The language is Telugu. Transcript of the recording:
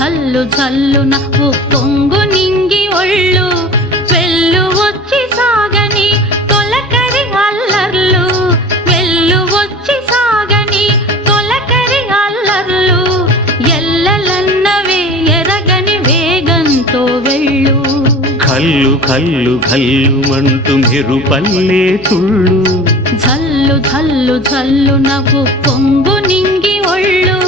ఝల్లు ఝల్లున ఉప్పొంగు నింగి ఒళ్ళు వెళ్ళు వచ్చి సాగని తొలకరి అల్లర్లు వెళ్ళు వచ్చి సాగని తొలకరి అల్లర్లు ఎల్లలన్నవే ఎరగని వేగంతో వెళ్ళు కల్లు కల్లు కల్లుమంటూ మెరుపల్లే తుళ్ళు ఝల్లు ఝల్లు ఝల్లున ఉప్పొంగు నింగి ఒళ్ళు